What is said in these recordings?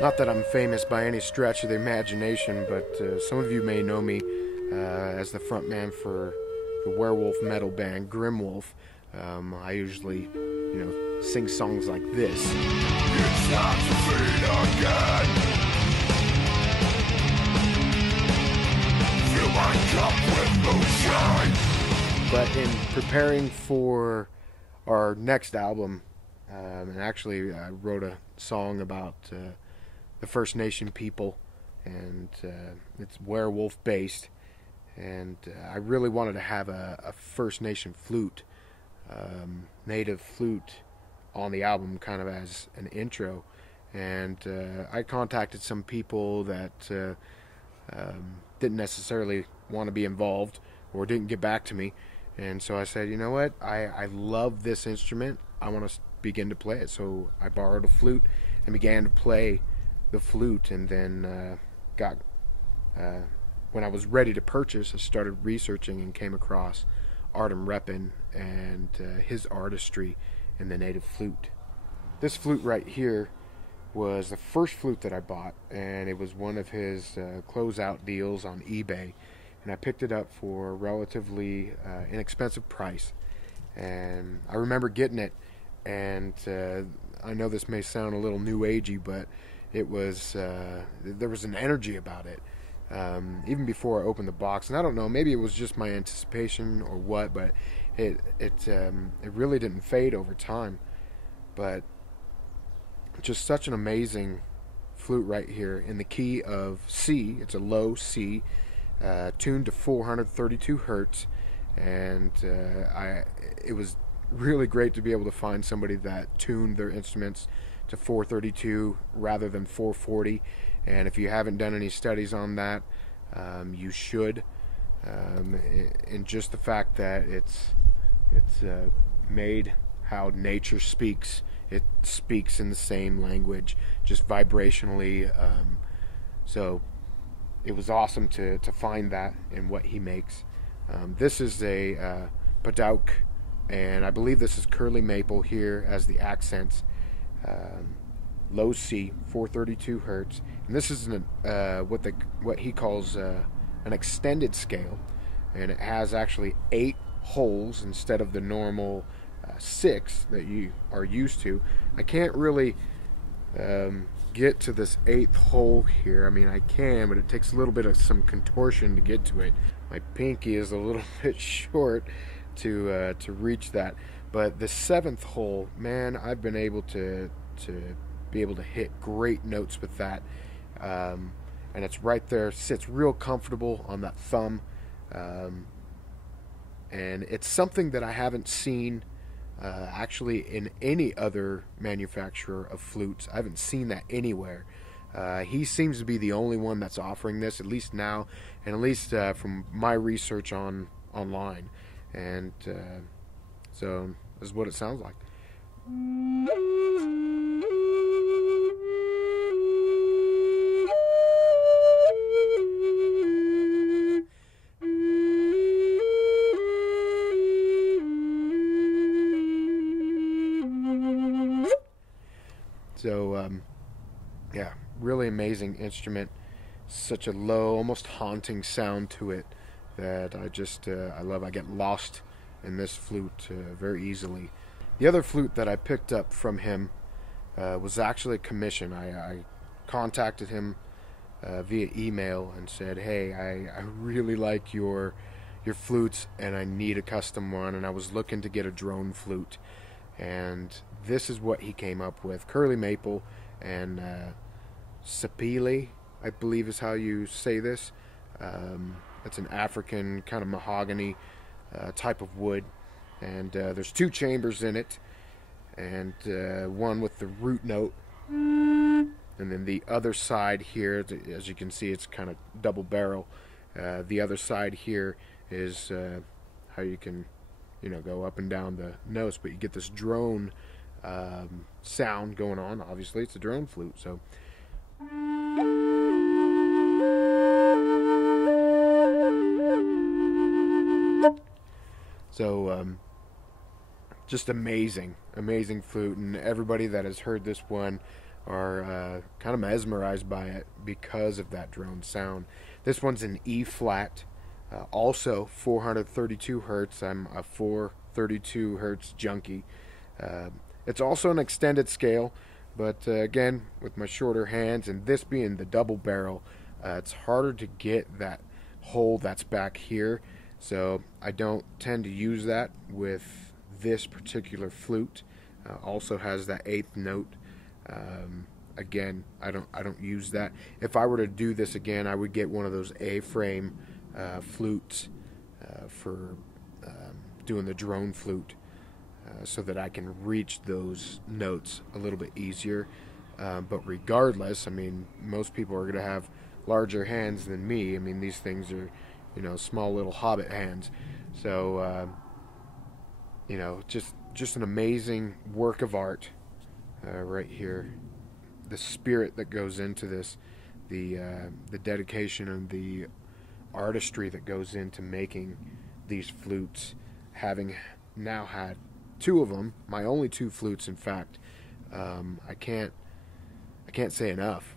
Not that I'm famous by any stretch of the imagination, but some of you may know me as the frontman for the werewolf metal band Grimwolf. I usually, sing songs like this. It's time to feed again. Fill my cup with moonshine. But in preparing for our next album, and actually I wrote a song about the First Nation people, and it's werewolf based, and I really wanted to have a First Nation flute, native flute on the album, kind of as an intro. And I contacted some people that didn't necessarily want to be involved or didn't get back to me, and so I said, you know what, I love this instrument, I want to begin to play it. So I borrowed a flute and began to play the flute, and then when I was ready to purchase, I started researching and came across Artem Repin and his artistry in the native flute. This flute right here was the first flute that I bought, and it was one of his closeout deals on eBay, and I picked it up for a relatively inexpensive price. And I remember getting it, and I know this may sound a little new agey, but it was there was an energy about it, even before I opened the box. And I don't know, maybe it was just my anticipation or what, but it really didn't fade over time. But just such an amazing flute right here in the key of C. It's a low C, tuned to 432 hertz, and it was really great to be able to find somebody that tuned their instruments to 432 rather than 440. And if you haven't done any studies on that, you should. And just the fact that it's made how nature speaks. It speaks in the same language, just vibrationally. So it was awesome to find that in what he makes. This is a Padauk, and I believe this is curly maple here as the accents. Low C, 432 hertz, and this is what he calls an extended scale, and it has actually 8 holes instead of the normal 6 that you are used to. I can't really get to this 8th hole here. I mean, I can, but it takes a little bit of some contortion to get to it. My pinky is a little bit short to reach that. But the 7th hole, man, I've been able to hit great notes with that, and it's right there, sits real comfortable on that thumb, and it's something that I haven't seen actually in any other manufacturer of flutes. I haven't seen that anywhere. He seems to be the only one that's offering this, at least now, and at least from my research online, and so this is what it sounds like. So, yeah, really amazing instrument. Such a low, almost haunting sound to it that I love. I get lost in this flute very easily. The other flute that I picked up from him was actually a commission. I contacted him via email and said, hey, I really like your flutes, and I need a custom one, and I was looking to get a drone flute. And this is what he came up with. Curly maple and sapele, I believe is how you say this. It's an African kind of mahogany type of wood. And there's 2 chambers in it. And one with the root note. And then the other side here, as you can see, it's kind of double barrel. The other side here is how you can go up and down the notes, but you get this drone sound going on. Obviously, it's a drone flute, so. Just amazing flute, and everybody that has heard this one, are kind of mesmerized by it because of that drone sound. This one's in E flat, also 432 hertz. I'm a 432 hertz junkie. It's also an extended scale, but again, with my shorter hands and this being the double barrel, it's harder to get that hole that's back here, so I don't tend to use that with this particular flute. Also has that eighth note. Again, I don't use that. If I were to do this again, I would get one of those A-frame flutes for doing the drone flute, so that I can reach those notes a little bit easier. But regardless, I mean, most people are going to have larger hands than me. I mean, these things are, you know, small little hobbit hands. So, you know, just an amazing work of art right here. The spirit that goes into this, the dedication and the artistry that goes into making these flutes. Having now had two of them, my only two flutes, in fact, I can't say enough.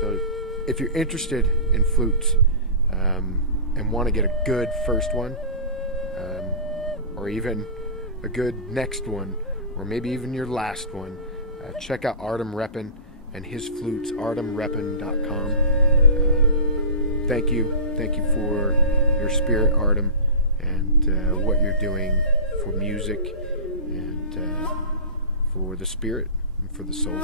So if you're interested in flutes and want to get a good first one, or even a good next one, or maybe even your last one, check out Artem Repin and his flutes, artemrepin.com. Thank you for your spirit, Artem, and what you're doing for music and for the spirit and for the soul.